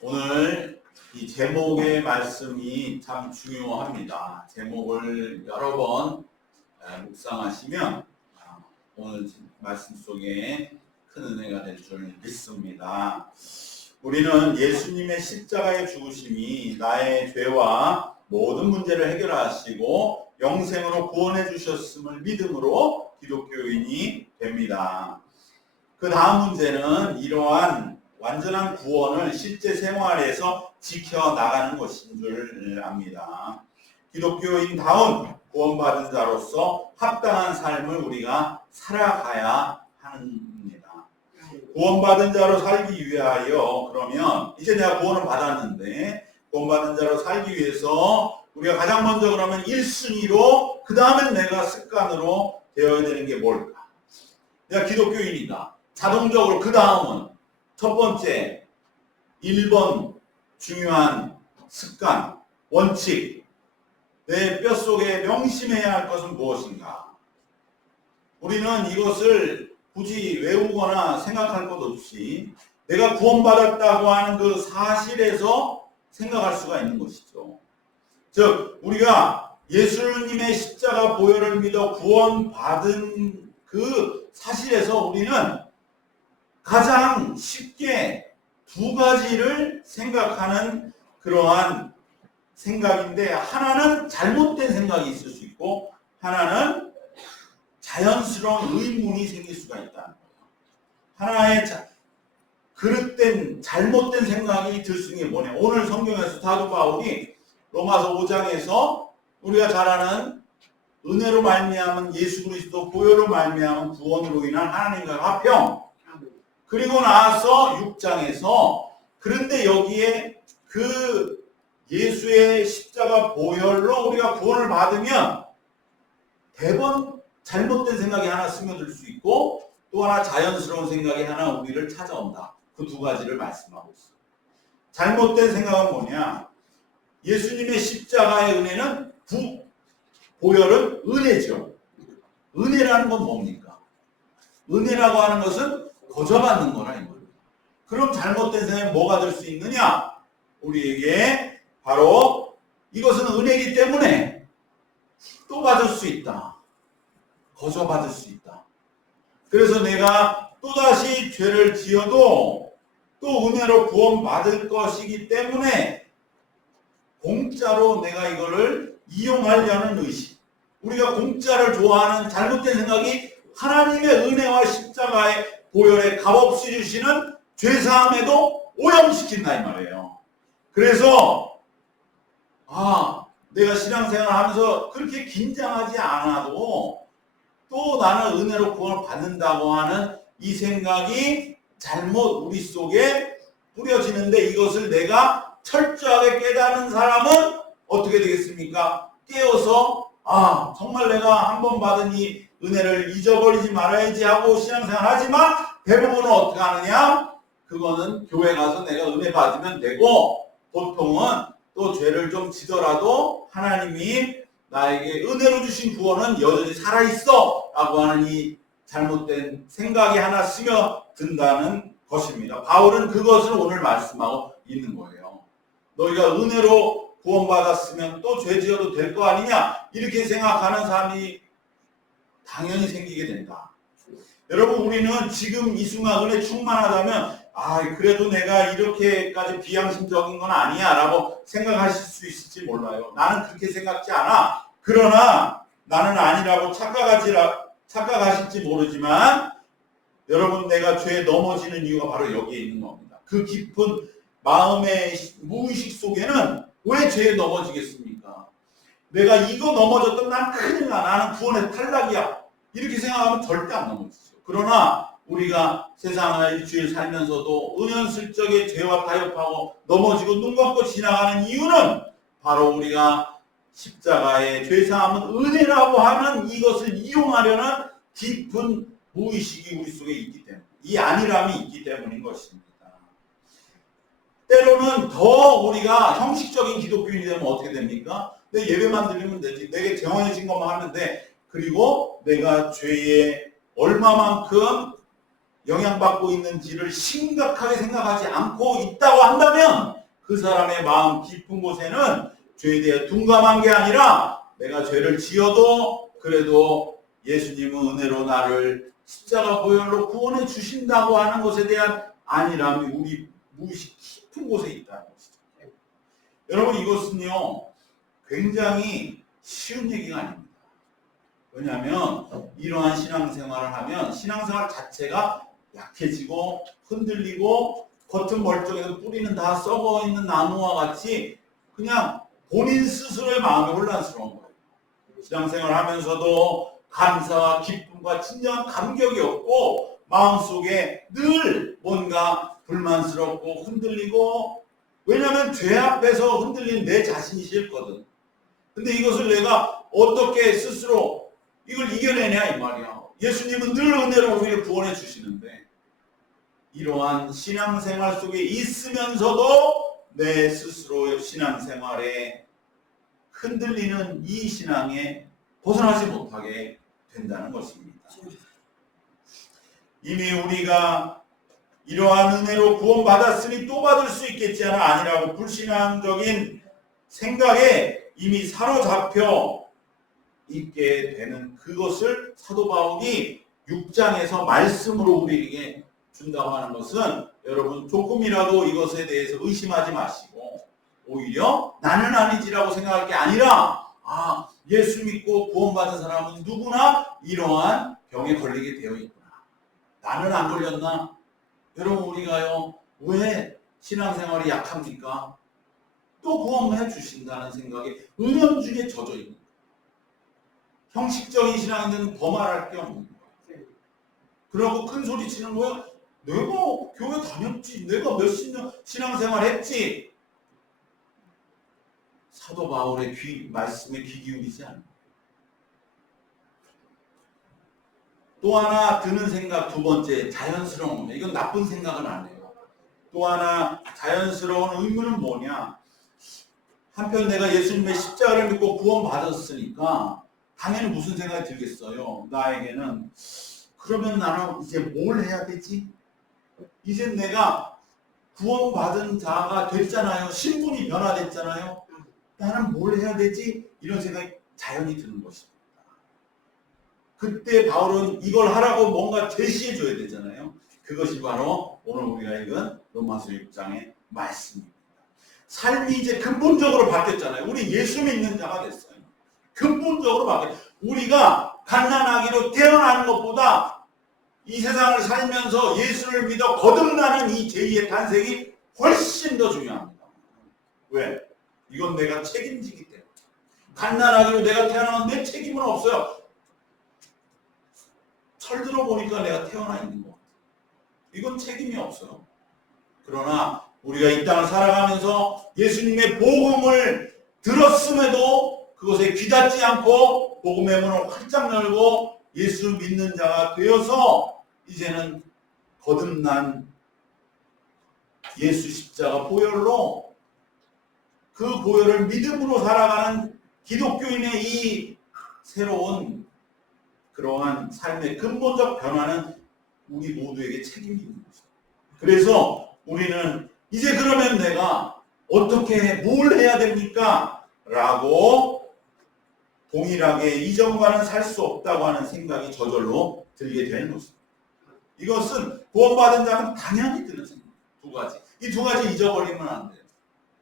오늘 이 제목의 말씀이 참 중요합니다. 제목을 여러 번 묵상하시면 오늘 말씀 속에 큰 은혜가 될 줄 믿습니다. 우리는 예수님의 십자가의 죽으심이 나의 죄와 모든 문제를 해결하시고 영생으로 구원해 주셨음을 믿음으로 기독교인이 됩니다. 그 다음 문제는 이러한 완전한 구원을 실제 생활에서 지켜나가는 것인 줄 압니다. 기독교인다운 구원받은 자로서 합당한 삶을 우리가 살아가야 합니다. 구원받은 자로 살기 위하여 그러면 이제 내가 구원을 받았는데 구원받은 자로 살기 위해서 우리가 가장 먼저 그러면 1순위로 그 다음엔 내가 습관으로 되어야 되는 게 뭘까? 내가 기독교인이다. 자동적으로 그 다음은 첫 번째 1번 중요한 습관, 원칙, 내 뼛속에 명심해야 할 것은 무엇인가? 우리는 이것을 굳이 외우거나 생각할 것 없이 내가 구원받았다고 하는 그 사실에서 생각할 수가 있는 것이죠. 즉 우리가 예수님의 십자가 보혈을 믿어 구원받은 그 사실에서 우리는 가장 쉽게 두 가지를 생각하는 그러한 생각인데, 하나는 잘못된 생각이 있을 수 있고 하나는 자연스러운 의문이 생길 수가 있다는 거예요. 하나의 그릇된 잘못된 생각이 들 수 있는 게 뭐냐? 오늘 성경에서 사도 바울이 로마서 5장에서 우리가 잘 아는 은혜로 말미암은 예수 그리스도 보혈로 말미암은 구원으로 인한 하나님과 화평, 그리고 나서 6장에서 그런데 여기에 그 예수의 십자가 보혈로 우리가 구원을 받으면 대번 잘못된 생각이 하나 스며들 수 있고 또 하나 자연스러운 생각이 하나 우리를 찾아온다. 그 두 가지를 말씀하고 있어요. 잘못된 생각은 뭐냐? 예수님의 십자가의 은혜는 보혈은 은혜죠. 은혜라는 건 뭡니까? 은혜라고 하는 것은 거저받는 거라 이 말이에요. 그럼 잘못된 생각이 뭐가 될 수 있느냐? 우리에게 바로 이것은 은혜이기 때문에 또 받을 수 있다. 거저받을 수 있다. 그래서 내가 또다시 죄를 지어도 또 은혜로 구원받을 것이기 때문에 공짜로 내가 이거를 이용하려는 의식. 우리가 공짜를 좋아하는 잘못된 생각이 하나님의 은혜와 십자가의 보혈에 값없이 주시는 죄사함에도 오염시킨다 이 말이에요. 그래서 내가 신앙생활 하면서 그렇게 긴장하지 않아도 또 나는 은혜로 구원을 받는다고 하는 이 생각이 잘못 우리 속에 뿌려지는데, 이것을 내가 철저하게 깨닫는 사람은 어떻게 되겠습니까? 깨어서 정말 내가 한 번 받은 이 은혜를 잊어버리지 말아야지 하고 신앙생활 하지만 대부분은 어떻게 하느냐? 그거는 교회 가서 내가 은혜 받으면 되고, 보통은 또 죄를 좀 지더라도 하나님이 나에게 은혜로 주신 구원은 여전히 살아있어 라고 하는 이 잘못된 생각이 하나 스며든다는 것입니다. 바울은 그것을 오늘 말씀하고 있는 거예요. 너희가 은혜로 구원받았으면 또 죄 지어도 될 거 아니냐? 이렇게 생각하는 사람이 당연히 생기게 된다. 여러분, 우리는 지금 이 순간 은혜 충만하다면 그래도 내가 이렇게까지 비양심적인 건 아니야 라고 생각하실 수 있을지 몰라요. 나는 그렇게 생각지 않아. 그러나 나는 아니라고 착각하실지 모르지만 여러분, 내가 죄에 넘어지는 이유가 바로 여기에 있는 겁니다. 그 깊은 마음의 무의식 속에는 왜 죄에 넘어지겠습니까? 내가 이거 넘어졌던 난 큰일 나. 나는 구원의 탈락이야. 이렇게 생각하면 절대 안 넘어지죠. 그러나 우리가 세상을 일주일 살면서도 은연슬쩍에 죄와 타협하고 넘어지고 눈 감고 지나가는 이유는 바로 우리가 십자가의 죄사함은 은혜라고 하는 이것을 이용하려는 깊은 무의식이 우리 속에 있기 때문에, 이 안일함이 있기 때문인 것입니다. 때로는 더 우리가 형식적인 기독교인이 되면 어떻게 됩니까? 내 예배만 드리면 되지. 내게 정해진 것만 하면 돼. 그리고 내가 죄에 얼마만큼 영향받고 있는지를 심각하게 생각하지 않고 있다고 한다면 그 사람의 마음 깊은 곳에는 죄에 대해 둔감한 게 아니라 내가 죄를 지어도 그래도 예수님은 은혜로 나를 십자가 보혈로 구원해 주신다고 하는 것에 대한 안일함이 우리 무의식 깊은 곳에 있다는 것이죠. 여러분, 이것은요 굉장히 쉬운 얘기가 아닙니다. 왜냐하면 이러한 신앙생활을 하면 신앙생활 자체가 약해지고 흔들리고 겉은 멀쩡해도 뿌리는 다 썩어있는 나무와 같이 그냥 본인 스스로의 마음이 혼란스러운 거예요. 신앙생활을 하면서도 감사와 기쁨과 진정한 감격이 없고 마음속에 늘 뭔가 불만스럽고 흔들리고, 왜냐하면 죄 앞에서 흔들리는 내 자신이 싫거든. 근데 이것을 내가 어떻게 스스로 이걸 이겨내냐 이 말이야. 예수님은 늘 은혜로 우리를 구원해 주시는데 이러한 신앙생활 속에 있으면서도 내 스스로의 신앙생활에 흔들리는 이 신앙에 벗어나지 못하게 된다는 것입니다. 이미 우리가 이러한 은혜로 구원받았으니 또 받을 수 있겠지는 아니라고 불신앙적인 생각에 이미 사로잡혀 있게 되는 그것을 사도 바울이 6장에서 말씀으로 우리에게 준다고 하는 것은, 여러분 조금이라도 이것에 대해서 의심하지 마시고 오히려 나는 아니지라고 생각할 게 아니라 예수 믿고 구원받은 사람은 누구나 이러한 병에 걸리게 되어 있구나. 나는 안 걸렸나? 여러분, 우리가요 왜 신앙생활이 약합니까? 또 구원해 주신다는 생각에 은연중에 젖어 있는 거예요. 형식적인 신앙인들은 더 말할 게 없는 거예요. 그러고 큰 소리 치는 거야. 내가 교회 다녔지, 내가 몇십 년 신앙생활 했지. 사도 바울의 말씀에 귀 기울이지 않는 거예요. 또 하나 드는 생각, 두 번째, 자연스러운, 이건 나쁜 생각은 아니에요. 또 하나 자연스러운 의문은 뭐냐? 한편 내가 예수님의 십자가를 믿고 구원받았으니까 당연히 무슨 생각이 들겠어요? 나에게는 그러면 나는 이제 뭘 해야 되지? 이제 내가 구원받은 자가 됐잖아요. 신분이 변화됐잖아요. 나는 뭘 해야 되지? 이런 생각이 자연히 드는 것입니다. 그때 바울은 이걸 하라고 뭔가 제시해 줘야 되잖아요. 그것이 바로 오늘 우리가 읽은 로마서 6장의 말씀입니다. 삶이 이제 근본적으로 바뀌었잖아요. 우리 예수 믿는 자가 됐어요. 근본적으로 바뀌었어요. 우리가 갓난아기로 태어나는 것보다 이 세상을 살면서 예수를 믿어 거듭나는 이 제2의 탄생이 훨씬 더 중요합니다. 왜? 이건 내가 책임지기 때문에. 갓난아기로 내가 태어나면 내 책임은 없어요. 철들어 보니까 내가 태어나 있는 것 같아요. 이건 책임이 없어요. 그러나 우리가 이 땅을 살아가면서 예수님의 복음을 들었음에도 그것에 귀닫지 않고 복음의 문을 활짝 열고 예수 믿는 자가 되어서 이제는 거듭난 예수 십자가 보혈로 그 보혈을 믿음으로 살아가는 기독교인의 이 새로운 그러한 삶의 근본적 변화는 우리 모두에게 책임이 있는 것입니다. 그래서 우리는 이제 그러면 내가 어떻게 뭘 해야 됩니까? 라고 동일하게 이전과는 살 수 없다고 하는 생각이 저절로 들게 되는 것입니다. 이것은 구원받은 자는 당연히 드는 생각. 두 가지. 이 두 가지 잊어버리면 안 돼요.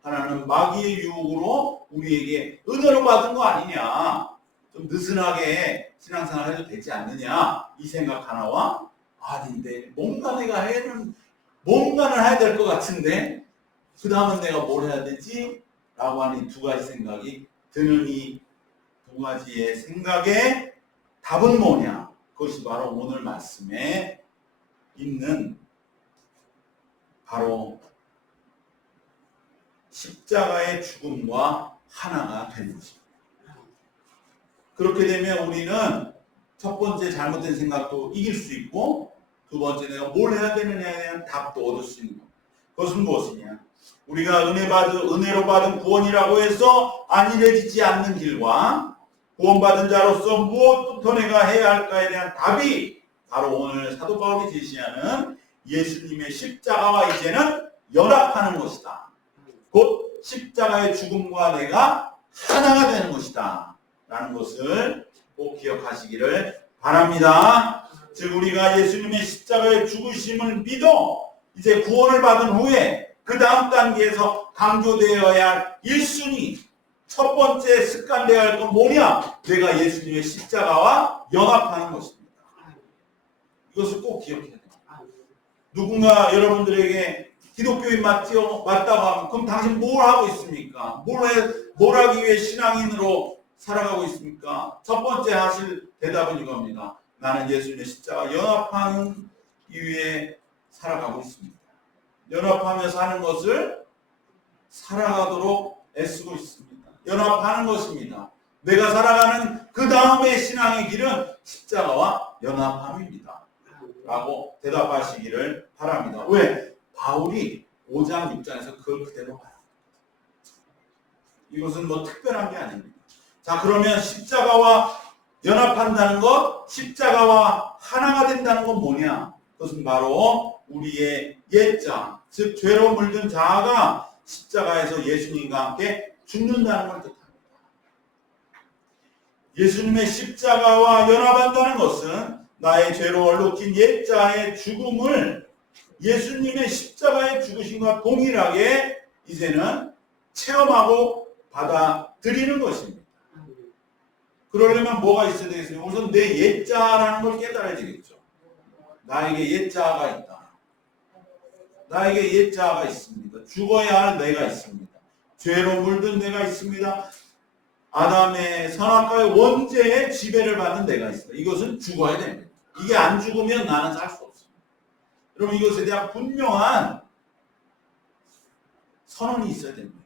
하나는 마귀의 유혹으로 우리에게 은혜로 받은 거 아니냐, 좀 느슨하게 신앙생활 해도 되지 않느냐, 이 생각 하나와 아닌데 뭔가는 해야 될 것 같은데 그 다음은 내가 뭘 해야 되지? 라고 하는 이 두 가지 생각이 드는 이 두 가지의 생각의 답은 뭐냐? 그것이 바로 오늘 말씀에 있는 바로 십자가의 죽음과 하나가 되는 것입니다. 그렇게 되면 우리는 첫 번째 잘못된 생각도 이길 수 있고, 두 번째 내가 뭘 해야 되느냐에 대한 답도 얻을 수 있는 것. 그것은 무엇이냐? 우리가 은혜로 받은 구원이라고 해서 안일해지지 않는 길과 구원받은 자로서 무엇부터 내가 해야 할까에 대한 답이 바로 오늘 사도 바울이 제시하는 예수님의 십자가와 이제는 연합하는 것이다. 곧 십자가의 죽음과 내가 하나가 되는 것이다. 라는 것을 꼭 기억하시기를 바랍니다. 즉 우리가 예수님의 십자가의 죽으심을 믿어 이제 구원을 받은 후에 그 다음 단계에서 강조되어야 할 1순위 첫 번째 습관되어야 할 건 뭐냐? 내가 예수님의 십자가와 연합하는 것입니다. 이것을 꼭 기억해야 돼요. 누군가 여러분들에게 기독교인 맞다고 하면 그럼 당신 뭘 하고 있습니까? 뭘 하기 위해 신앙인으로 살아가고 있습니까? 첫 번째 하실 대답은 이겁니다. 나는 예수님의 십자가 연합하기 위해 살아가고 있습니다. 연합하며 사는 것을 살아가도록 애쓰고 있습니다. 연합하는 것입니다. 내가 살아가는 그 다음의 신앙의 길은 십자가와 연합함입니다. 라고 대답하시기를 바랍니다. 왜? 바울이 5장 6장에서 그걸 그대로 말합니다. 이것은 뭐 특별한 게 아닙니다. 자, 그러면 십자가와 연합한다는 것, 십자가와 하나가 된다는 건 뭐냐? 그것은 바로 우리의 옛자, 즉 죄로 물든 자아가 십자가에서 예수님과 함께 죽는다는 걸 뜻합니다. 예수님의 십자가와 연합한다는 것은 나의 죄로 얼룩진 옛자의 죽음을 예수님의 십자가의 죽으심과 동일하게 이제는 체험하고 받아들이는 것입니다. 그러려면 뭐가 있어야 되겠습니까? 우선 내 옛자라는 걸 깨달아야 되겠죠. 나에게 옛자가 있다. 나에게 옛자가 있습니다. 죽어야 할 내가 있습니다. 죄로 물든 내가 있습니다. 아담의 선악과의 원죄의 지배를 받는 내가 있습니다. 이것은 죽어야 됩니다. 이게 안 죽으면 나는 살 수 없습니다. 여러분 이것에 대한 분명한 선언이 있어야 됩니다.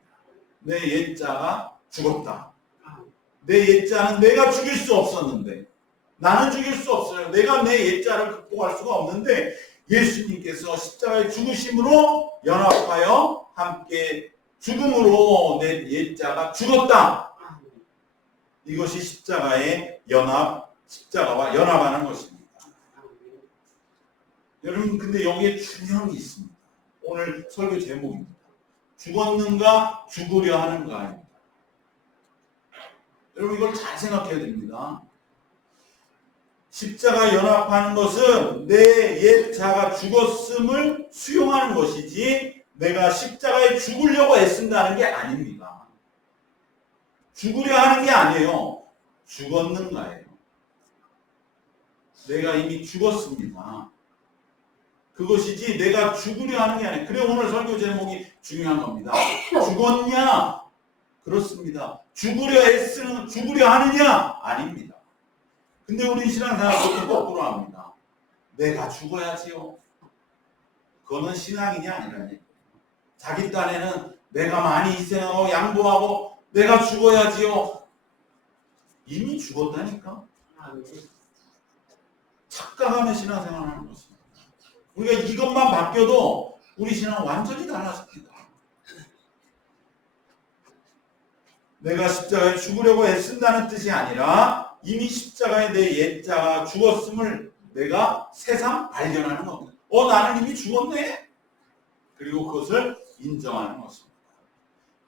내 옛자가 죽었다. 내 옛자는 내가 죽일 수 없었는데 나는 죽일 수 없어요. 내가 내 옛자를 극복할 수가 없는데 예수님께서 십자가의 죽으심으로 연합하여 함께 죽음으로 내 옛자가 죽었다. 이것이 십자가의 십자가와 연합하는 것입니다. 여러분 근데 여기에 중요한 게 있습니다. 오늘 설교 제목입니다. 죽었는가 죽으려 하는가입니다. 여러분 이걸 잘 생각해야 됩니다. 십자가 연합하는 것은 내 옛자가 죽었음을 수용하는 것이지 내가 십자가에 죽으려고 애쓴다는 게 아닙니다. 죽으려 하는 게 아니에요. 죽었는가예요. 내가 이미 죽었습니다. 그것이지 내가 죽으려 하는 게 아니에요. 그래 오늘 설교 제목이 중요한 겁니다. 죽었냐? 그렇습니다. 죽으려 하느냐? 아닙니다. 근데 우리 신앙생활 보통 거꾸로 합니다. 내가 죽어야지요. 그거는 신앙인이 아니라니. 자기 딴에는 내가 많이 희생하고 양보하고 내가 죽어야지요. 이미 죽었다니까. 착각하며 신앙생활하는 것입니다. 우리가 이것만 바뀌어도 우리 신앙 완전히 달라집니다. 내가 십자가에 죽으려고 애쓴다는 뜻이 아니라 이미 십자가에 내 옛자가 죽었음을 내가 새삼 발견하는 겁니다. 나는 이미 죽었네? 그리고 그것을 인정하는 것입니다.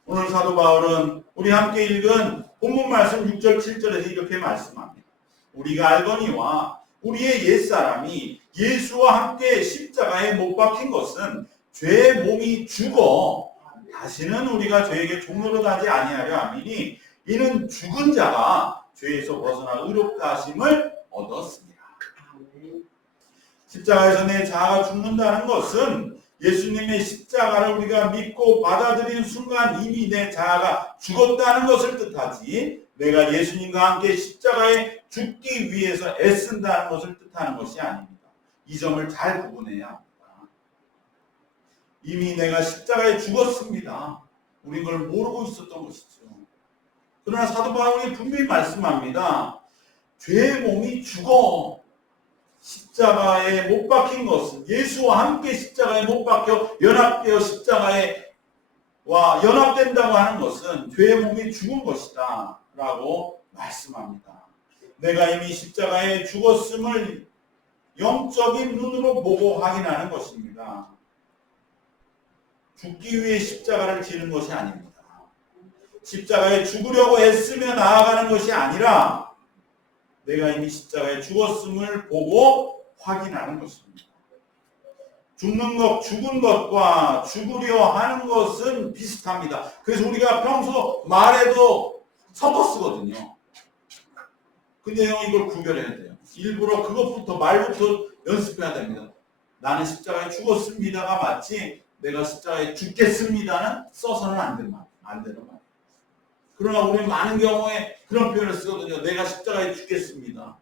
오늘 사도 바울은 우리 함께 읽은 본문 말씀 6절 7절에서 이렇게 말씀합니다. 우리가 알거니와 우리의 옛사람이 예수와 함께 십자가에 못 박힌 것은 죄의 몸이 죽어 다시는 우리가 죄에게 종로로 가지 아니하려 함이니 이는 죽은 자가 죄에서 벗어나 의롭다 하심을 얻었습니다. 십자가에서 내 자아가 죽는다는 것은 예수님의 십자가를 우리가 믿고 받아들이는 순간 이미 내 자아가 죽었다는 것을 뜻하지 내가 예수님과 함께 십자가에 죽기 위해서 애쓴다는 것을 뜻하는 것이 아닙니다. 이 점을 잘 구분해야 합니다. 이미 내가 십자가에 죽었습니다. 우린 그걸 모르고 있었던 것이죠. 그러나 사도 바울이 분명히 말씀합니다. 죄의 몸이 죽어 십자가에 못 박힌 것은 예수와 함께 십자가에 못 박혀 연합되어 십자가에 연합된다고 하는 것은 죄의 몸이 죽은 것이다 라고 말씀합니다. 내가 이미 십자가에 죽었음을 영적인 눈으로 보고 확인하는 것입니다. 죽기 위해 십자가를 지는 것이 아닙니다. 십자가에 죽으려고 애쓰며 나아가는 것이 아니라 내가 이미 십자가에 죽었음을 보고 확인하는 것입니다. 죽는 것, 죽은 것과 죽으려 하는 것은 비슷합니다. 그래서 우리가 평소 말에도 섞어 쓰거든요. 근데 형 이걸 구별해야 돼요. 일부러 그것부터 말부터 연습해야 됩니다. 나는 십자가에 죽었습니다가 맞지 내가 십자가에 죽겠습니다는 써서는 안 되는 말. 그러나 우리 많은 경우에 그런 표현을 쓰거든요. 내가 십자가에 죽겠습니다.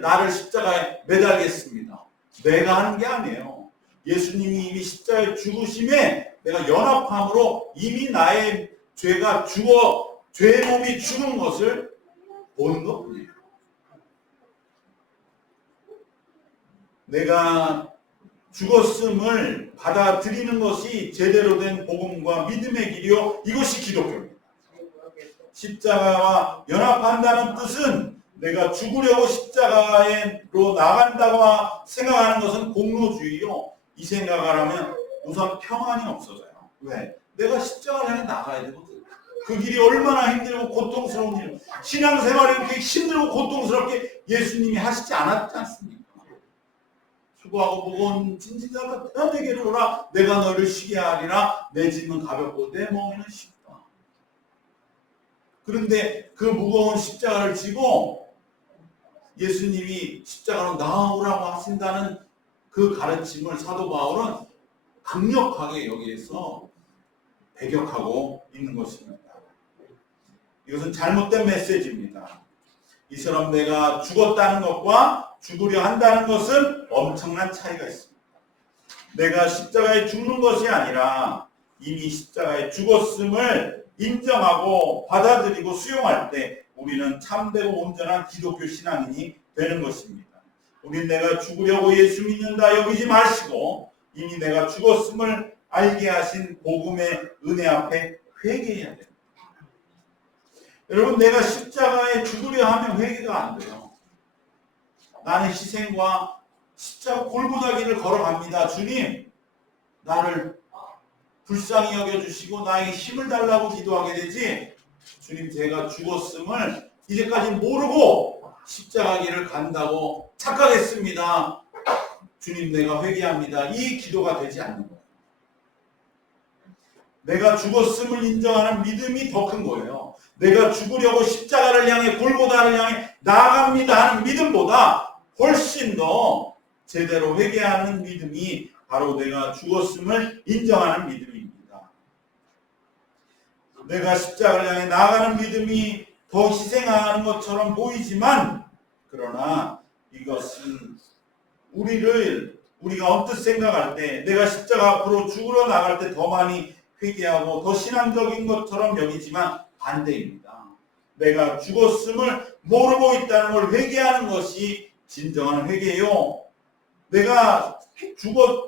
나를 십자가에 매달겠습니다. 내가 하는 게 아니에요. 예수님이 이미 십자가에 죽으심에 내가 연합함으로 이미 나의 죄가 죄의 몸이 죽은 것을 보는 것뿐이에요. 내가 죽었음을 받아들이는 것이 제대로 된 복음과 믿음의 길이요. 이것이 기독교입니다. 십자가와 연합한다는 뜻은 내가 죽으려고 십자가로 나간다고 생각하는 것은 공로주의요. 이 생각을 하면 우선 평안이 없어져요. 왜? 내가 십자가를 향해 나가야 되거든. 그 길이 얼마나 힘들고 고통스러운 일. 신앙생활이 이렇게 힘들고 고통스럽게 예수님이 하시지 않았지 않습니까? 수고하고 무거운 진진자가 내게로 오라. 내가 너를 쉬게 하리라. 내 짐은 가볍고 내 멍에는 쉽다. 그런데 그 무거운 십자가를 지고 예수님이 십자가로 나아오라고 하신다는 그 가르침을 사도 바울은 강력하게 여기에서 배격하고 있는 것입니다. 이것은 잘못된 메시지입니다. 이처럼 내가 죽었다는 것과 죽으려 한다는 것은 엄청난 차이가 있습니다. 내가 십자가에 죽는 것이 아니라 이미 십자가에 죽었음을 인정하고 받아들이고 수용할 때 우리는 참되고 온전한 기독교 신앙인이 되는 것입니다. 우린 내가 죽으려고 예수 믿는다 여기지 마시고 이미 내가 죽었음을 알게 하신 복음의 은혜 앞에 회개해야 됩니다. 여러분, 내가 십자가에 죽으려 하면 회개가 안 돼요. 나는 희생과 십자가 골고다 길을 걸어갑니다. 주님, 나를 불쌍히 여겨주시고 나에게 힘을 달라고 기도하게 되지, 주님 제가 죽었음을 이제까지 모르고 십자가 길을 간다고 착각했습니다. 주님 내가 회개합니다. 이 기도가 되지 않는 거예요. 내가 죽었음을 인정하는 믿음이 더 큰 거예요. 내가 죽으려고 십자가를 향해 골고다를 향해 나아갑니다 하는 믿음보다 훨씬 더 제대로 회개하는 믿음이 바로 내가 죽었음을 인정하는 믿음입니다. 내가 십자가를 향해 나아가는 믿음이 더 희생하는 것처럼 보이지만 그러나 이것은 우리가 언뜻 생각할 때 내가 십자가 앞으로 죽으러 나갈 때 더 많이 회개하고 더 신앙적인 것처럼 여기지만 반대입니다. 내가 죽었음을 모르고 있다는 걸 회개하는 것이 진정한 회개요. 내가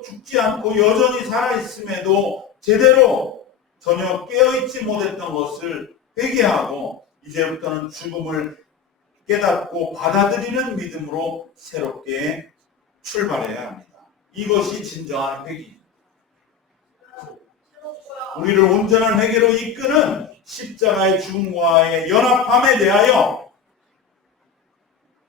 죽지 않고 여전히 살아있음에도 제대로 전혀 깨어있지 못했던 것을 회개하고 이제부터는 죽음을 깨닫고 받아들이는 믿음으로 새롭게 출발해야 합니다. 이것이 진정한 회개입니다. 우리를 온전한 회개로 이끄는 십자가의 죽음과의 연합함에 대하여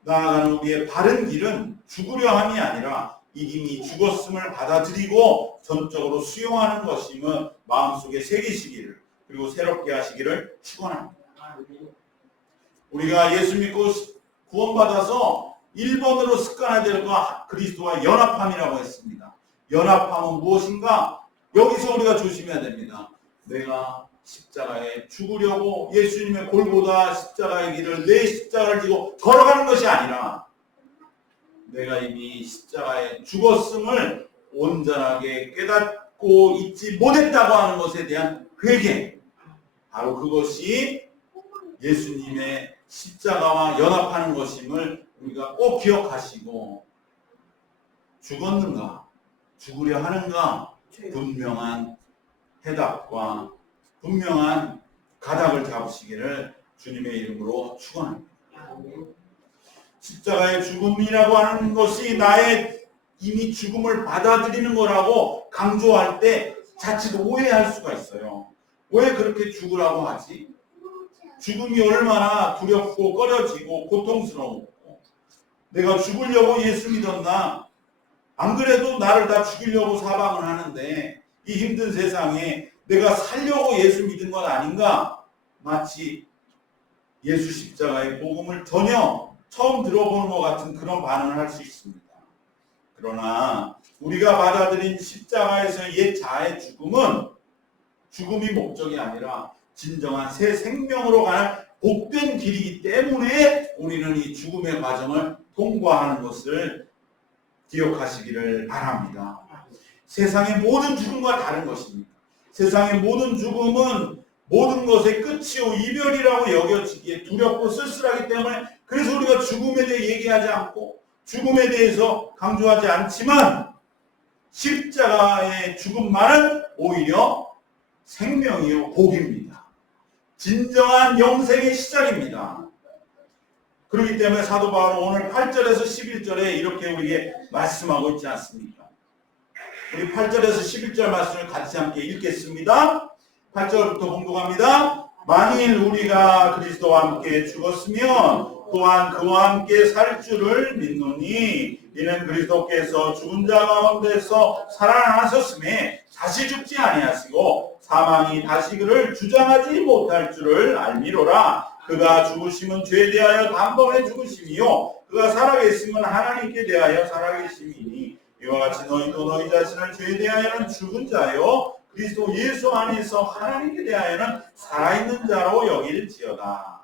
나아가는 우리의 바른 길은 죽으려 함이 아니라 이미 죽었음을 받아들이고 전적으로 수용하는 것임을 마음속에 새기시기를 그리고 새롭게 하시기를 축원합니다. 우리가 예수 믿고 구원받아서 1번으로 습관해야 될 것은 그리스도와 연합함이라고 했습니다. 연합함은 무엇인가? 여기서 우리가 조심해야 됩니다. 내가 십자가에 죽으려고 예수님의 골고다 십자가의 길을 내 십자가를 지고 걸어가는 것이 아니라 내가 이미 십자가에 죽었음을 온전하게 깨닫고 있지 못했다고 하는 것에 대한 회개, 바로 그것이 예수님의 십자가와 연합하는 것임을 우리가 꼭 기억하시고 죽었는가 죽으려 하는가 분명한 해답과 분명한 가닥을 잡으시기를 주님의 이름으로 축원합니다. 십자가의 죽음이라고 하는 것이 나의 이미 죽음을 받아들이는 거라고 강조할 때 자칫 오해할 수가 있어요. 왜 그렇게 죽으라고 하지? 죽음이 얼마나 두렵고 꺼려지고 고통스러웠고, 내가 죽으려고 예수 믿었나? 안 그래도 나를 다 죽이려고 사방을 하는데 이 힘든 세상에 내가 살려고 예수 믿은 건 아닌가? 마치 예수 십자가의 복음을 전혀 처음 들어보는 것 같은 그런 반응을 할 수 있습니다. 그러나 우리가 받아들인 십자가에서 옛 자아의 죽음은 죽음이 목적이 아니라 진정한 새 생명으로 가는 복된 길이기 때문에 우리는 이 죽음의 과정을 통과하는 것을 기억하시기를 바랍니다. 세상의 모든 죽음과 다른 것입니다. 세상의 모든 죽음은 모든 것의 끝이요 이별이라고 여겨지기에 두렵고 쓸쓸하기 때문에, 그래서 우리가 죽음에 대해 얘기하지 않고 죽음에 대해서 강조하지 않지만, 십자가의 죽음만은 오히려 생명이요 복입니다. 진정한 영생의 시작입니다. 그렇기 때문에 사도 바울은 오늘 8절에서 11절에 이렇게 우리에게 말씀하고 있지 않습니까? 우리 8절에서 11절 말씀을 같이 함께 읽겠습니다. 8절부터 공독합니다. 만일 우리가 그리스도와 함께 죽었으면 또한 그와 함께 살 줄을 믿노니, 이는 그리스도께서 죽은 자 가운데서 살아나셨음에 다시 죽지 아니하시고 사망이 다시 그를 주장하지 못할 줄을 알미로라. 그가 죽으심은 죄에 대하여 단번에 죽으심이요 그가 살아계심은 하나님께 대하여 살아계심이니, 이와 같이 너희도 너희 자신을 죄에 대하여는 죽은 자요 그리스도 예수 안에서 하나님께 대하여는 살아있는 자로 여길지어다.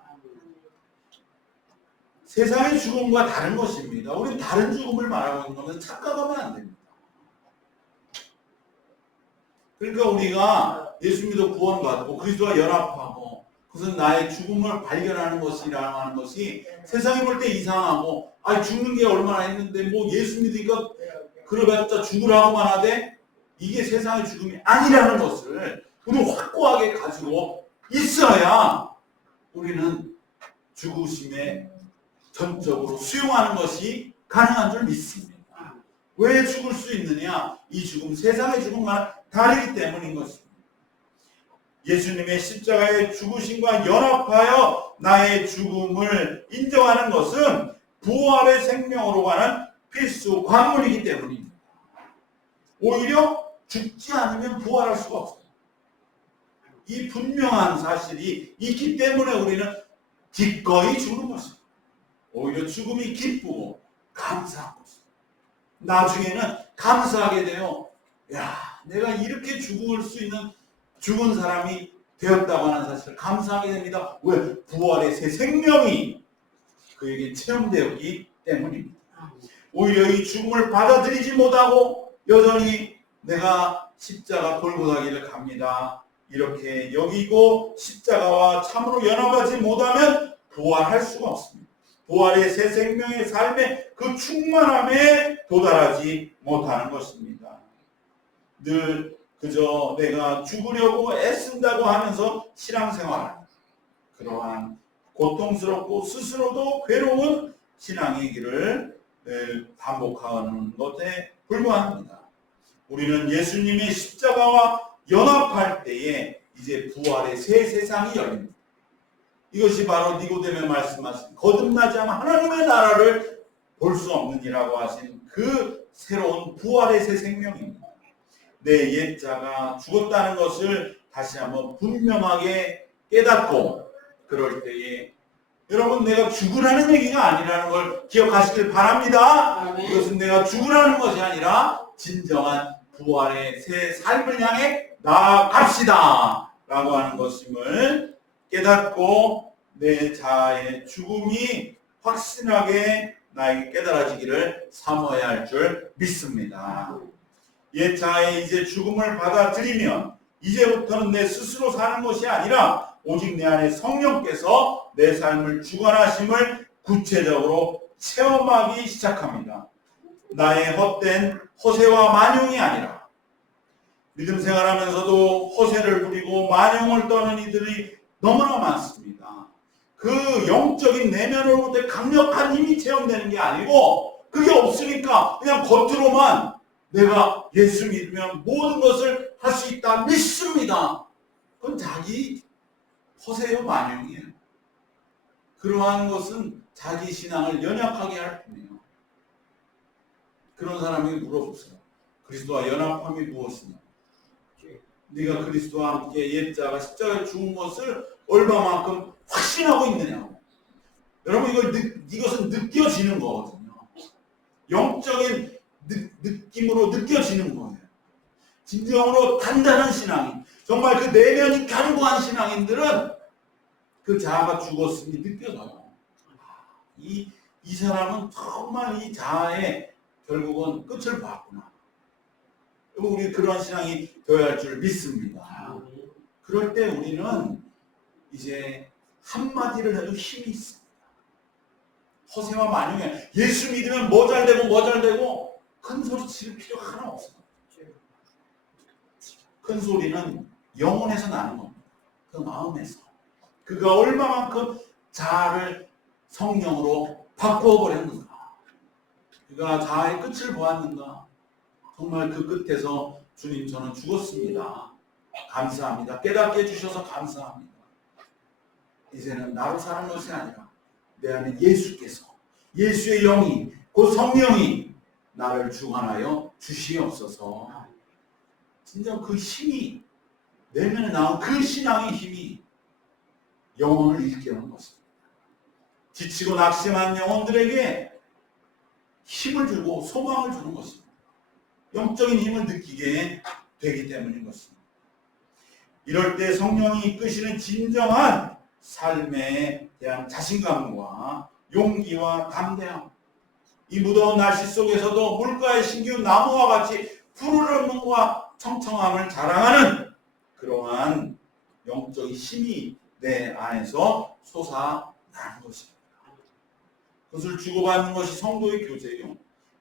세상의 죽음과 다른 것입니다. 우리는 다른 죽음을 말하고 있는 것은 착각하면 안 됩니다. 그러니까 우리가 예수 믿어 구원받고 그리스도와 연합하고 그것은 나의 죽음을 발견하는 것이라고 하는 것이 세상이 볼 때 이상하고, 죽는 게 얼마나 했는데 뭐 예수 믿으니까 그러봤자 죽으라고만 하되, 이게 세상의 죽음이 아니라는 것을 우리는 확고하게 가지고 있어야 우리는 죽으심에 전적으로 수용하는 것이 가능한 줄 믿습니다. 왜 죽을 수 있느냐? 이 죽음, 세상의 죽음과 다르기 때문인 것입니다. 예수님의 십자가의 죽으심과 연합하여 나의 죽음을 인정하는 것은 부활의 생명으로 가는 필수 관문이기 때문입니다. 오히려 죽지 않으면 부활할 수가 없어요. 이 분명한 사실이 있기 때문에 우리는 기꺼이 죽는 것입니다. 오히려 죽음이 기쁘고 감사한 것입니다. 나중에는 감사하게 돼요. 내가 이렇게 죽을 수 있는 죽은 사람이 되었다고 하는 사실을 감사하게 됩니다. 왜? 부활의 새 생명이 그에게 체험되었기 때문입니다. 오히려 이 죽음을 받아들이지 못하고 여전히 내가 십자가 골고다 길을 갑니다, 이렇게 여기고 십자가와 참으로 연합하지 못하면 부활할 수가 없습니다. 부활의 새 생명의 삶의 그 충만함에 도달하지 못하는 것입니다. 늘 그저 내가 죽으려고 애쓴다고 하면서 신앙생활, 그러한 고통스럽고 스스로도 괴로운 신앙의 길을 반복하는 것에 불과합니다. 우리는 예수님의 십자가와 연합할 때에 이제 부활의 새 세상이 열립니다. 이것이 바로 니고데모에 말씀하신 거듭나지 않으면 하나님의 나라를 볼 수 없느니라고 하신 그 새로운 부활의 새 생명입니다. 내 옛자가 죽었다는 것을 다시 한번 분명하게 깨닫고, 그럴 때에 여러분, 내가 죽으라는 얘기가 아니라는 걸 기억하시길 바랍니다. 이것은 내가 죽으라는 것이 아니라 진정한 부활의 새 삶을 향해 나아갑시다 라고 하는 것임을 깨닫고 내 자아의 죽음이 확실하게 나에게 깨달아지기를 사모해야 할 줄 믿습니다. 옛 자아의 이제 죽음을 받아들이면 이제부터는 내 스스로 사는 것이 아니라 오직 내 안에 성령께서 내 삶을 주관하심을 구체적으로 체험하기 시작합니다. 나의 헛된 허세와 만용이 아니라, 믿음 생활하면서도 허세를 부리고 만용을 떠는 이들이 너무나 많습니다. 그 영적인 내면으로부터 강력한 힘이 체험되는 게 아니고 그게 없으니까 그냥 겉으로만 내가 예수 믿으면 모든 것을 할 수 있다 믿습니다. 그건 자기 허세요 만용이에요. 그러한 것은 자기 신앙을 연약하게 할 뿐이에요. 그런 사람에게 물어보세요. 그리스도와 연합함이 무엇이냐? 네가 그리스도와 함께 옛자가 십자가에 죽은 것을 얼마만큼 확신하고 있느냐고. 여러분 이것은 느껴지는 거거든요. 영적인 느낌으로 느껴지는 거예요. 진정으로 단단한 신앙인, 정말 그 내면이 견고한 신앙인들은 그 자아가 죽었음이 느껴져요. 이 사람은 정말 이 자아의 결국은 끝을 봤구나. 우리 그런 신앙이 되어야 할 줄 믿습니다. 그럴 때 우리는 이제 한마디를 해도 힘이 있습니다. 허세와 만용에 예수 믿으면 뭐 잘 되고 큰 소리 칠 필요가 하나 없어요. 큰 소리는 영혼에서 나는 겁니다. 그 마음에서. 그가 얼마만큼 자아를 성령으로 바꾸어 버렸는가. 그가 자아의 끝을 보았는가. 정말 그 끝에서 주님 저는 죽었습니다. 감사합니다. 깨닫게 해주셔서 감사합니다. 이제는 나로 사는 것이 아니라 내 안에 예수께서, 예수의 영이, 그 성령이 나를 주관하여 주시옵소서. 진짜 그 힘이, 내면에 나온 그 신앙의 힘이 영혼을 일깨우는 것입니다. 지치고 낙심한 영혼들에게 힘을 주고 소망을 주는 것입니다. 영적인 힘을 느끼게 되기 때문인 것입니다. 이럴 때 성령이 이끄시는 진정한 삶에 대한 자신감과 용기와 담대함, 이 무더운 날씨 속에서도 물가에 심기운 나무와 같이 푸르름과 청청함을 자랑하는 그러한 영적인 힘이 내 안에서 솟아나는 것입니다. 그것을 주고받는 것이 성도의 교제요.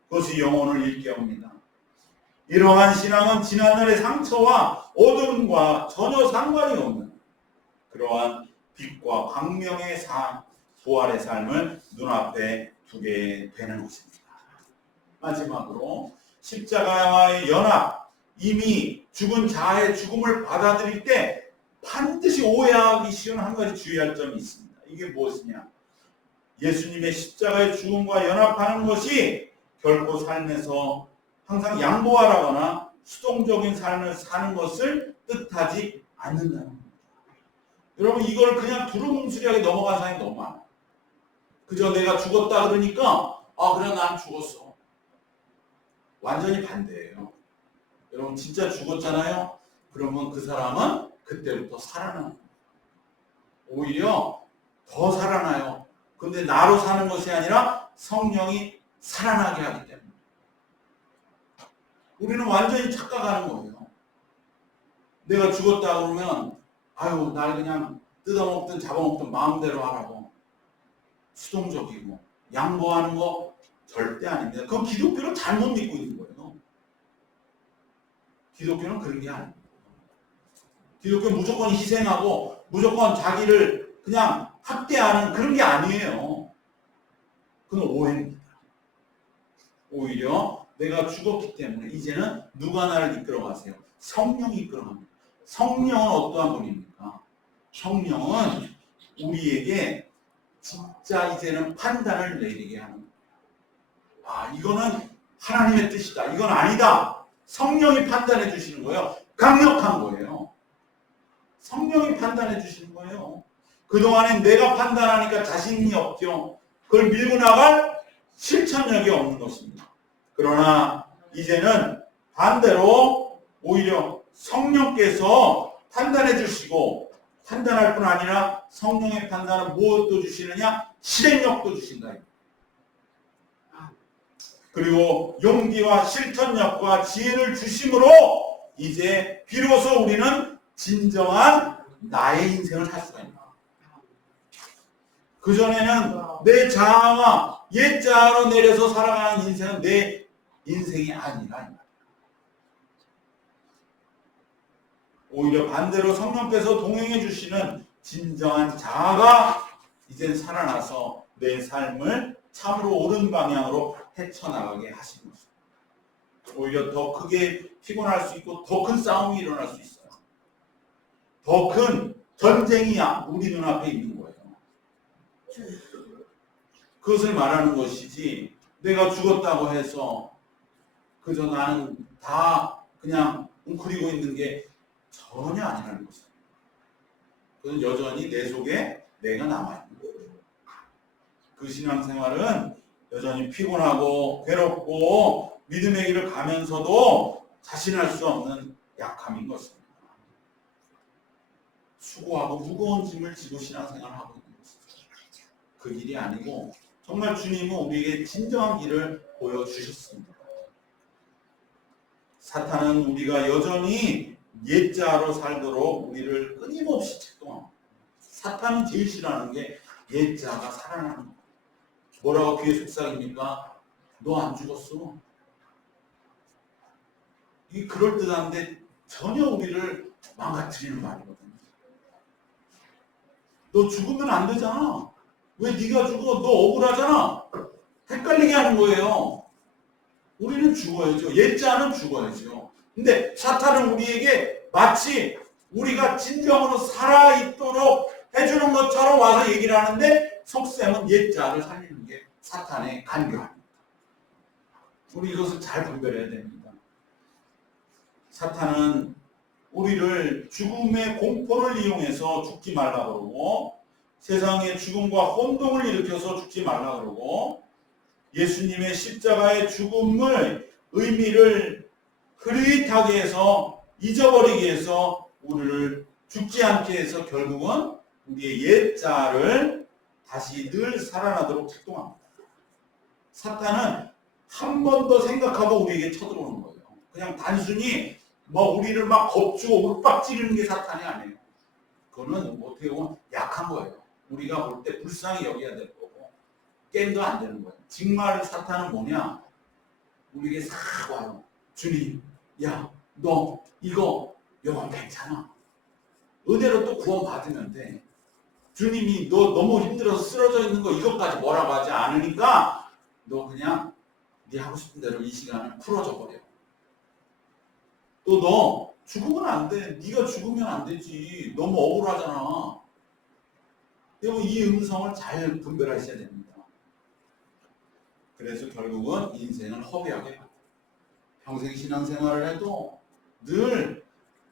그것이 영혼을 일깨웁니다. 이러한 신앙은 지난날의 상처와 어둠과 전혀 상관이 없는 그러한 빛과 광명의 부활의 삶을 눈앞에 두게 되는 것입니다. 마지막으로 십자가와의 연합, 이미 죽은 자아의 죽음을 받아들일 때 반드시 오해하기 쉬운 한 가지 주의할 점이 있습니다. 이게 무엇이냐? 예수님의 십자가의 죽음과 연합하는 것이 결코 삶에서 항상 양보하라거나 수동적인 삶을 사는 것을 뜻하지 않는다는 겁니다. 여러분 이걸 그냥 두루뭉술하게 넘어간 사람이 너무 많아요. 그저 내가 죽었다 그러니까 그래 난 죽었어. 완전히 반대예요. 여러분 진짜 죽었잖아요. 그러면 그 사람은 그때부터 살아나는 거예요. 오히려 더 살아나요. 근데 나로 사는 것이 아니라 성령이 살아나게 하기 때문에. 우리는 완전히 착각하는 거예요. 내가 죽었다 그러면 날 그냥 뜯어먹든 잡아먹든 마음대로 하라고. 수동적이고 양보하는 거 절대 아닙니다. 그건 기독교를 잘못 믿고 있는 거예요. 기독교는 그런 게 아닙니다. 기독교는 무조건 희생하고 무조건 자기를 그냥 학대하는 그런 게 아니에요. 그건 오해입니다. 오히려 내가 죽었기 때문에 이제는 누가 나를 이끌어가세요? 성령이 이끌어갑니다. 성령은 어떠한 분입니까? 성령은 우리에게 진짜 이제는 판단을 내리게 하는 거예요. 이거는 하나님의 뜻이다. 이건 아니다. 성령이 판단해 주시는 거예요. 강력한 거예요. 성령이 판단해 주시는 거예요. 그동안엔 내가 판단하니까 자신이 없죠. 그걸 밀고 나갈 실천력이 없는 것입니다. 그러나 이제는 반대로 오히려 성령께서 판단해 주시고 판단할 뿐 아니라 성령의 판단은 무엇도 주시느냐? 실행력도 주신다. 그리고 용기와 실천력과 지혜를 주심으로 이제 비로소 우리는 진정한 나의 인생을 살 수가 있다. 그전에는 내 자아와 옛 자아로 내려서 살아가는 인생은 내 인생이 아니라 오히려 반대로 성령께서 동행해 주시는 진정한 자아가 이젠 살아나서 내 삶을 참으로 옳은 방향으로 헤쳐나가게 하신 것입니다. 오히려 더 크게 피곤할 수 있고 더 큰 싸움이 일어날 수 있어요. 더 큰 전쟁이 우리 눈앞에 있는 거예요. 그것을 말하는 것이지 내가 죽었다고 해서 그저 나는 다 그냥 웅크리고 있는 게 전혀 아니라는 것입니다. 그건 여전히 내 속에 내가 남아있는 거예요. 그 신앙생활은 여전히 피곤하고 괴롭고 믿음의 길을 가면서도 자신할 수 없는 약함인 것입니다. 수고하고 무거운 짐을 지고 신앙생활하고 있는 것입니다. 그 길이 아니고 정말 주님은 우리에게 진정한 길을 보여주셨습니다. 사탄은 우리가 여전히 옛자로 살도록 우리를 끊임없이 책동합니다. 사탄은 제일 싫어하는 게 옛자가 살아나는 거예요. 뭐라고 귀에 속삭입니까? 너 안 죽었어. 이게 그럴듯한데 전혀 우리를 망가뜨리는 말이거든요. 너 죽으면 안 되잖아. 왜 네가 죽어? 너 억울하잖아. 헷갈리게 하는 거예요. 우리는 죽어야죠. 옛자는 죽어야죠. 근데 사탄은 우리에게 마치 우리가 진정으로 살아있도록 해주는 것처럼 와서 얘기를 하는데 속셈은 옛자를 살리는 게 사탄의 간교합니다. 우리 이것을 잘 분별해야 됩니다. 사탄은 우리를 죽음의 공포를 이용해서 죽지 말라 그러고 세상의 죽음과 혼동을 일으켜서 죽지 말라 그러고 예수님의 십자가의 죽음의 의미를 흐릿하게 해서 잊어버리게 해서 우리를 죽지 않게 해서 결국은 우리의 옛자를 다시 늘 살아나도록 작동합니다. 사탄은 한 번 더 생각하고 우리에게 쳐들어오는 거예요. 그냥 단순히 우리를 막 겁주고 윽박지르는 게 사탄이 아니에요. 그거는 어떻게 보면 약한 거예요. 우리가 볼 때 불쌍히 여겨야 될 거고 게임도 안 되는 거예요. 정말 사탄은 뭐냐? 우리에게 싹 와요. 주님, 야, 너 이거 괜찮아. 은혜로 또 구원 받으면 돼. 주님이 너 너무 힘들어서 쓰러져 있는 거 이것까지 뭐라고 하지 않으니까 너 그냥 네 하고 싶은 대로 이 시간을 풀어줘 버려. 또 너 죽으면 안 돼. 네가 죽으면 안 되지. 너무 억울하잖아. 여러분 이 음성을 잘 분별하셔야 됩니다. 그래서 결국은 인생을 허비하게 돼요. 평생 신앙생활을 해도 늘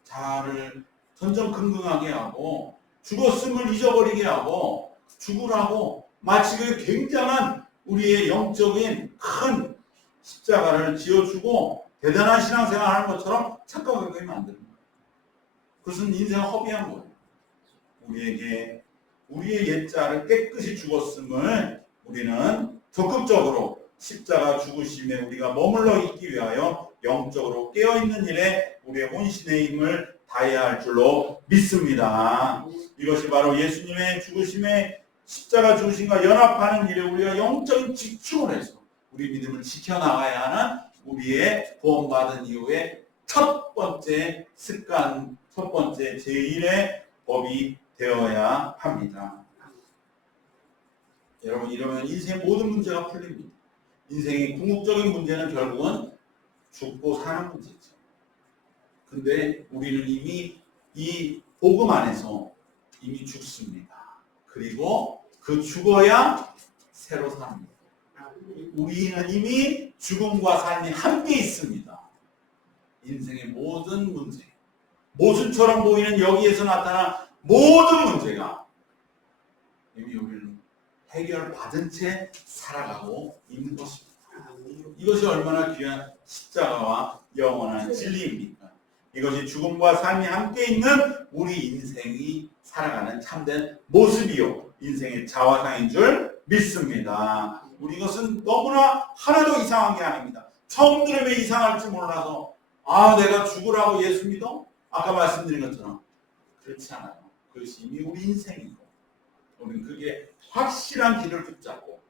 자아를 전전긍긍하게 하고 죽었음을 잊어버리게 하고 죽으라고 마치 그 굉장한 우리의 영적인 큰 십자가를 지어주고 대단한 신앙생활을 하는 것처럼 착각하게 만드는 거예요. 그것은 인생 허비한 거예요. 우리에게 우리의 옛자를 깨끗이 죽었음을 우리는 적극적으로 십자가 죽으심에 우리가 머물러 있기 위하여 영적으로 깨어있는 일에 우리의 혼신의 힘을 다해야 할 줄로 믿습니다. 이것이 바로 예수님의 죽으심에 십자가 죽으심과 연합하는 일에 우리가 영적인 집중을 해서 우리 믿음을 지켜나가야 하는 우리의 구원받은 이후에 첫 번째 습관, 첫 번째 제1의 법이 되어야 합니다. 여러분 이러면 인생 모든 문제가 풀립니다. 인생의 궁극적인 문제는 결국은 죽고 사는 문제죠. 근데 우리는 이미 이 복음 안에서 이미 죽습니다. 그리고 그 죽어야 새로 삽니다. 우리는 이미 죽음과 삶이 함께 있습니다. 인생의 모든 문제, 모순처럼 보이는 여기에서 나타난 모든 문제가 이미 우리는 해결받은 채 살아가고 있는 것입니다. 이것이 얼마나 귀한 십자가와 영원한 진리입니까? 이것이 죽음과 삶이 함께 있는 우리 인생이 살아가는 참된 모습이요 인생의 자화상인 줄 믿습니다. 우리 이것은 너무나 하나도 이상한 게 아닙니다. 처음 들으면 이상할지 몰라서 내가 죽으라고 예수 믿어? 아까 말씀드린 것처럼 그렇지 않아요. 그것이 이미 우리 인생이고 우리는 그게 확실한 길을 붙잡고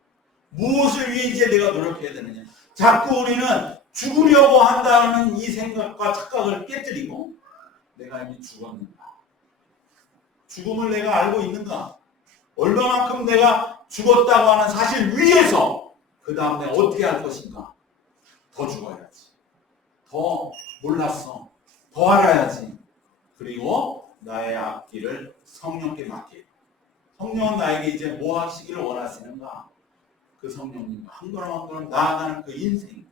무엇을 위해 이제 내가 노력해야 되느냐. 자꾸 우리는 죽으려고 한다는 이 생각과 착각을 깨뜨리고 내가 이미 죽었는가. 죽음을 내가 알고 있는가. 얼마만큼 내가 죽었다고 하는 사실 위에서 그 다음 내가 어떻게 할 것인가? 더 죽어야지. 더 몰랐어. 더 알아야지. 그리고 나의 앞길을 성령께 맡기고 성령은 나에게 이제 뭐 하시기를 원하시는가? 그 성령님과 한 걸음 한 걸음 나아가는 그 인생,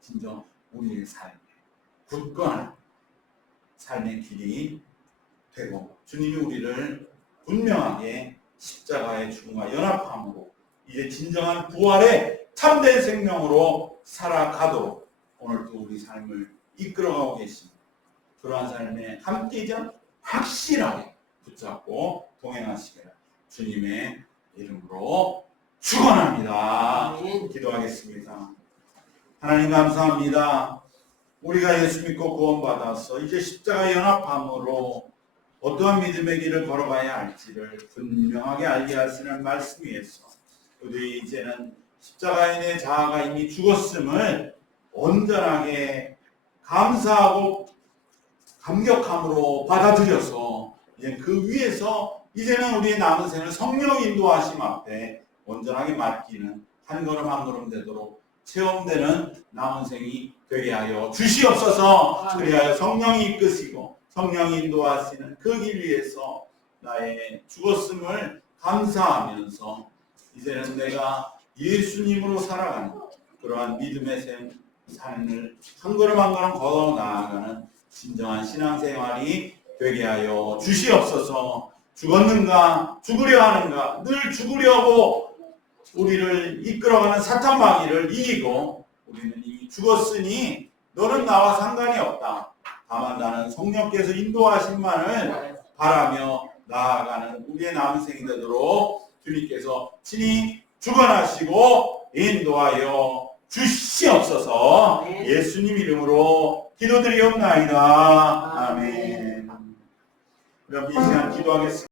진정 우리의 삶의 굳건한 삶의 길이 되고 주님이 우리를 분명하게 십자가의 죽음과 연합함으로 이제 진정한 부활의 참된 생명으로 살아가도록 오늘도 우리 삶을 이끌어가고 계십니다. 그러한 삶에 함께 이제 확실하게 붙잡고 동행하시기를 주님의 이름으로 축원합니다. 기도하겠습니다. 하나님 감사합니다. 우리가 예수 믿고 구원받아서 이제 십자가 연합함으로 어떠한 믿음의 길을 걸어가야 할지를 분명하게 알게 하시는 말씀 위에서 우리 이제는 십자가인의 자아가 이미 죽었음을 온전하게 감사하고 감격함으로 받아들여서 이제 그 위에서 이제는 우리의 남은 생을 성령 인도하심 앞에 온전하게 맡기는 한 걸음 한 걸음 되도록 체험되는 남은 생이 되게 하여 주시옵소서. 그리하여 성령이 이끄시고 성령이 인도하시는 그 길 위에서 나의 죽었음을 감사하면서 이제는 내가 예수님으로 살아가는 그러한 믿음의 삶을 한 걸음 한 걸음 걸어 나아가는 진정한 신앙생활이 되게 하여 주시옵소서. 죽었는가? 죽으려 하는가? 늘 죽으려고 우리를 이끌어가는 사탄 마귀를 이기고 우리는 이미 죽었으니 너는 나와 상관이 없다. 다만 나는 성령께서 인도하심만을 바라며 나아가는 우리의 남은 생이 되도록 주님께서 친히 주관하시고 인도하여 주시옵소서. 예수님 이름으로 기도드리옵나이다. 아멘. 그럼 이 시간 기도하겠습니다.